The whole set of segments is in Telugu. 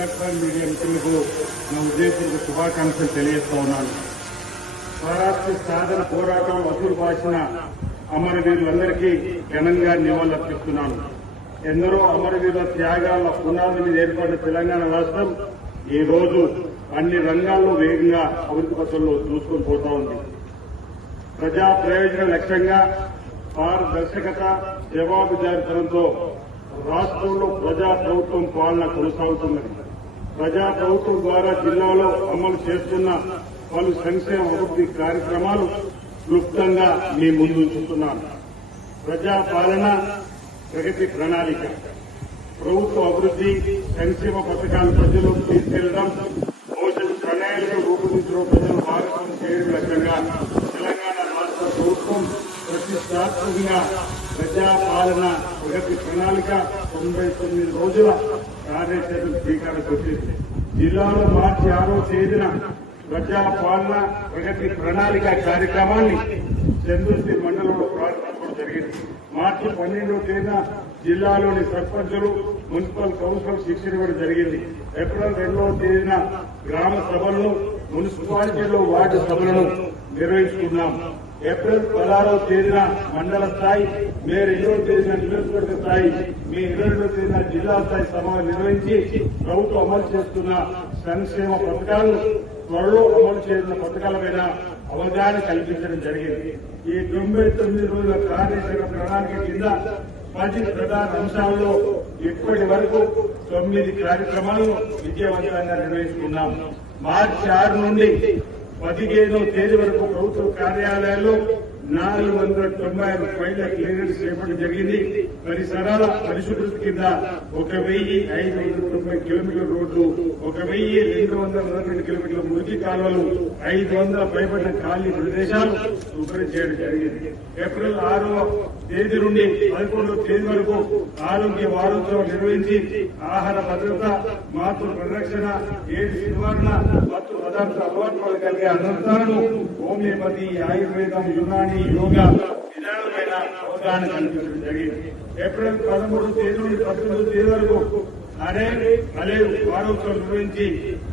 ఎలక్ట్రానిక్ మీడియా మిత్రులకు నా ఉద్దేశపూర్వక శుభాకాంక్షలు తెలియజేస్తా ఉన్నాను. స్వరాష్ట్ర సాధన పోరాటం వసూలు బాసిన అమరవీరులందరికీ ఘనంగా నివాళులర్పిస్తున్నాను. ఎందరో అమరవీరుల త్యాగాల పునాది మీద ఏర్పడిన తెలంగాణ రాష్ట్రం ఈ రోజు అన్ని రంగాల్లో వేగంగా అభివృద్ధి పథంలో దూసుకొని పోతా ఉంది. ప్రజా ప్రయోజన లక్ష్యంగా పారదర్శకత, జవాబుదారీతనంతో రాష్ట్రంలో ప్రజా ప్రభుత్వం పాలన కొనసాగుతున్నది. ప్రజా ప్రభుత్వం ద్వారా జిల్లాలో అమలు చేస్తున్న పలు సంక్షేమ అభివృద్ధి కార్యక్రమాలు క్లుప్తంగా మీ ముందు ఉంచుతున్నాను. ప్రజా పాలన, ప్రగతి ప్రణాళిక, ప్రభుత్వ అభివృద్ధి, సంక్షేమ పథకాలు ప్రజలకు తీసుకెళ్లడం, భవిష్యత్ ప్రణాళిక రూపొందించడం, ప్రజలు భాగస్వామ్యం చేయడం లక్ష్యంగా తెలంగాణ రాష్ట్ర ప్రభుత్వం ప్రతిష్టాత్మకంగా ప్రజా పాలన ప్రగతి ప్రణాళిక 99 రోజుల కార్యాచరణ శ్రీకారం చుట్టింది. జిల్లాలో మార్చి 6వ తేదీన ప్రజా పాలన ప్రగతి ప్రణాళిక కార్యక్రమాన్ని చంద్రశ్రీ మండలంలో ప్రారంభించడం జరిగింది. మార్చి 12వ తేదీన జిల్లాలోని సర్పంచులు, మున్సిపల్ కౌన్సిలర్ శిక్షణ ఇవ్వడం జరిగింది. ఏప్రిల్ 2వ తేదీన గ్రామ సభలను, మున్సిపాలిటీలో వార్డు సభలను నిర్వహించుకున్నాం. ఏప్రిల్ 16వ తేదీన మండల స్థాయి, మే 2వ తేదీన నియోజకవర్గ స్థాయి, మే 22వ తేదీన జిల్లా స్థాయి సభలు నిర్వహించి ప్రభుత్వం అమలు చేస్తున్న సంక్షేమ పథకాలను, త్వరలో అమలు చేస్తున్న పథకాల మీద అవగాహన కల్పించడం జరిగింది. ఈ 99 రోజుల కార్యాచరణ ప్రణాళిక కింద 10 ప్రధాన అంశాల్లో ఇప్పటి వరకు 9 కార్యక్రమాలను విజయవంతంగా నిర్వహించుకున్నాం. మార్చి 6 నుండి 15వ తేదీ వరకు ప్రభుత్వ కార్యాలయాల్లో 496 ఫైళ్ల క్లియరెన్స్ చేపట్టడం జరిగింది. పరిసరాల పరిశుభ్రత కింద 1590 కిలోమీటర్ల రోడ్లు, 1242 కిలోమీటర్ల మురికి కాలువలు, 500 పైబడిన ఖాళీ ప్రదేశాలు శుభ్రం చేయడం జరిగింది. ఏప్రిల్ 6వ తేదీ నుండి 11వ తేదీ వరకు ఆరోగ్య వారోత్సవం నిర్వహించి ఆహార భద్రత, మాతృ పరిరక్షణ, ఎయిడ్స్ నివారణ, మత్తు పదార్థ అలవాటు కలిగే అనర్థాలను, హోమియోపతి, ఆయుర్వేదం, యునాని, యోగా విధానాలపైన అవగాహన కల్పించడం జరిగింది. ఏప్రిల్ 13వ తేదీ నుండి 19వ తేదీ వరకు అలేవ్ వారోత్సవం నిర్వహించి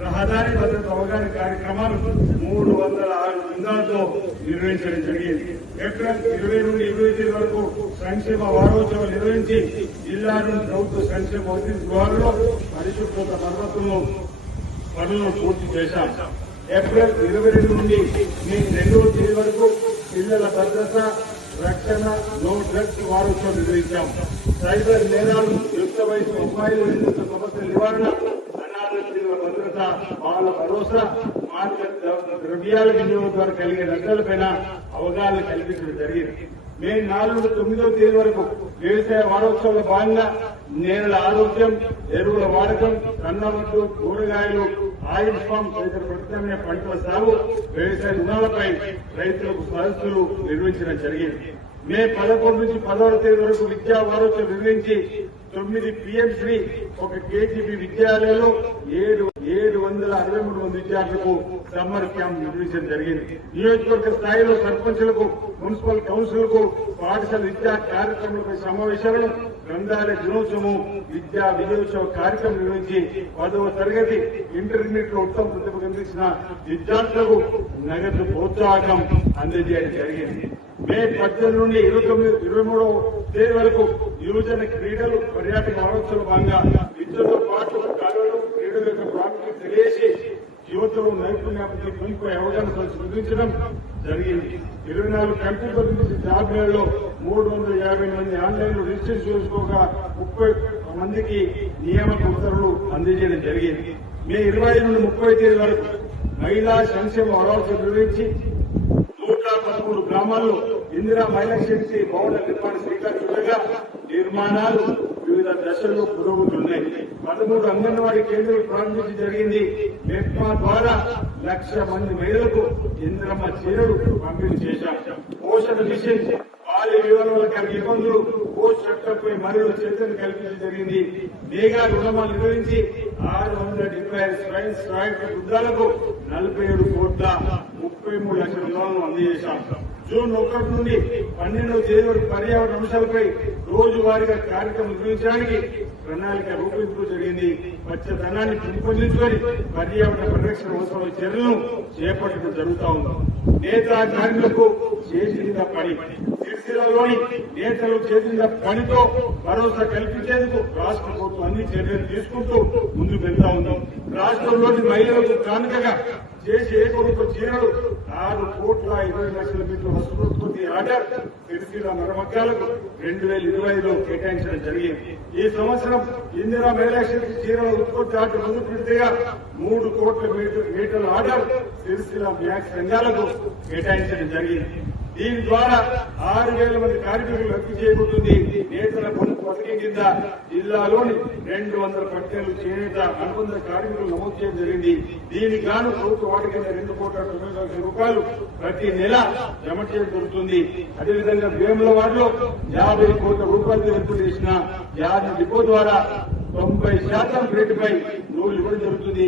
రహదారి భద్రత అవగాహన కార్యక్రమాలు 306 బృందాలతో నిర్వహించడం జరిగింది. ఏప్రిల్ 20 నుండి 25 వరకు సంక్షేమ వారోత్సవం నిర్వహించి జిల్లాలోని ప్రభుత్వ సంక్షేమ వసతి గృహాలలో పరిశుభ్రత మరమ్మతులను పనులను పూర్తి చేశాం. ఏప్రిల్ 22 నుండి మే 2వ తేదీ వరకు పిల్లల భద్రత, రక్షణ, నో డ్రగ్స్ వారోత్సవం నిర్వహించాం. సైబర్ నేరాలు, యుక్త వయసు అమ్మాయిల సమస్యల నివారణ, అనాథ స్త్రీల భద్రత, బాల భరోసా, మాదక ద్రవ్యాల వినియోగం ద్వారా కలిగే నష్టాలపైన అవగాహన కల్పించడం జరిగింది. మే 4 నుండి 9వ తేదీ వరకు వ్యవసాయ వారోత్సవంలో భాగంగా నేలల ఆరోగ్యం, ఎరువుల వాడకం, సన్నవడ్లు, కూరగాయలు, ఆయిల్ ఫామ్ తదితర ప్రత్యామ్నాయ పంటల సాగు, వ్యవసాయ రుణాలపై రైతులకు సదస్సులు నిర్వహించడం జరిగింది. మే 11 నుంచి 10వ తేదీ వరకు విద్యా వారోత్సవం నిర్వహించి 9 పిఎంశ్రీ, 1 కేజీబీ విద్యాలయాల్లో 763 మంది విద్యార్థులకు సమ్మర్ క్యాంప్ నిర్వహించడం జరిగింది. నియోజకవర్గ స్థాయిలో సర్పంచులకు, మున్సిపల్ కౌన్సిల్కు పాఠశాల విద్యా కార్యక్రమాలపై సమావేశాలను, గ్రంథాలయ దినోత్సవం, విద్యా విజయోత్సవ కార్యక్రమం నిర్వహించి 10వ తరగతి, ఇంటర్మీడియట్ లో ఉత్తమ ప్రతిభ కనిపించిన విద్యార్థులకు నగదు ప్రోత్సాహకం అందజేయడం జరిగింది. మే 18 నుండి 23వ తేదీ వరకు యువజన క్రీడలు, పర్యాటక వారోత్సవ భాగంగా విద్యతో పాటు కళలు, క్రీడల యొక్క ప్రాముఖ్యత తెలియజేసి యువతలో నైపుణ్యాభివృద్ధి కొనుక్కు అవగాహన సృష్టించడం జరిగింది. 24 కంప్యూటర్ జాబ్ మేళలో 350 మంది ఆన్లైన్ లో రిజిస్ట్రేషన్ చేసుకోగా 30 మందికి నియామక ఉత్తర్వులు అందజేయడం జరిగింది. మే 25 నుండి 30 తేదీ వరకు మహిళా సంక్షేమ వారోత్సవం నిర్వహించి 113 గ్రామాల్లో ఇందిరా మహిళా శక్తి భవన నిర్మాణ శ్రీకారం చుట్టగా నిర్మాణాలు వివిధ దశల్లో పురోగతున్నాయి. 13 అంగన్వాడీ కేంద్రాలు ప్రారంభించడం జరిగింది. మెప్మా ద్వారా 1,00,000 మంది మహిళలకు ఇందిరమ్మ చీరలు పంపిణీ చేశాం. పోషణ మిషన్, బాల్య వివాహాల వల్ల కలిగే ఇబ్బందులు, పోస్ట్ చట్టంపై మహిళలు చైతన్యం కల్పించడం జరిగింది. మేఘా రుణమాలు నిర్వహించి 675 స్వయం సహాయక బృందాలకు 47,33,00,000 రుణాలను అందజేశాం. జూన్ 1 నుండి 12వ తేదీ వరకు పర్యావరణ అంశాలపై రోజువారీగా కార్యక్రమం నిర్వహించడానికి ప్రణాళిక రూపొందించడం జరిగింది. పచ్చదనాన్ని పెంపొందించుకొని పర్యావరణ పరిరక్షణ అవసరమైన చర్యలను చేపట్టడం జరుగుతా ఉంది. నేతా కార్మికులకు చేసిన పని సిరిసిల్లలోని నేతలు చేసిన పనితో భరోసా కల్పించేందుకు రాష్ట్ర ప్రభుత్వం అన్ని చర్యలు తీసుకుంటూ ముందుకు వెళ్తా ఉంది. రాష్ట్రంలోని మహిళలకు కానుకగా చేసి ఏకరూప చీరలు 6,20,00,000 మీటర్ల వస్తుత్పత్తి ఆర్డర్ సిరిసిల్ల మరమగ్గాలకు 2025లో కేటాయించడం జరిగింది. ఈ సంవత్సరం ఇందిరా మహిళా శక్తి చీరల ఉత్పత్తి ఆర్డర్ మొదటి విడతగా 3 కోట్ల మీటర్ల ఆర్డర్ సిరిసిల్ల బ్యాంక్ సంఘాలకు కేటాయించడం జరిగింది. దీని ద్వారా 6,000 మంది కార్మికులు లబ్ధి చేకూరుతుంది. నేతల పథకం కింద జిల్లాలోని 200 పట్టణాలు చేనేత అనుబంధ కార్మికులు నమోదు చేయడం జరిగింది. దీనికి గాను ప్రభుత్వ వాటి కింద 2,9,00,000 రూపాయలు ప్రతి నెల జమ చేయడం జరుగుతుంది. అదేవిధంగా వేములవాడలో 50 కోట్ల రూపాయలతో ఏర్పాటు చేసిన యార్డ్ డిపో ద్వారా 90% రేటుపై నూలు ఇవ్వడం జరుగుతుంది.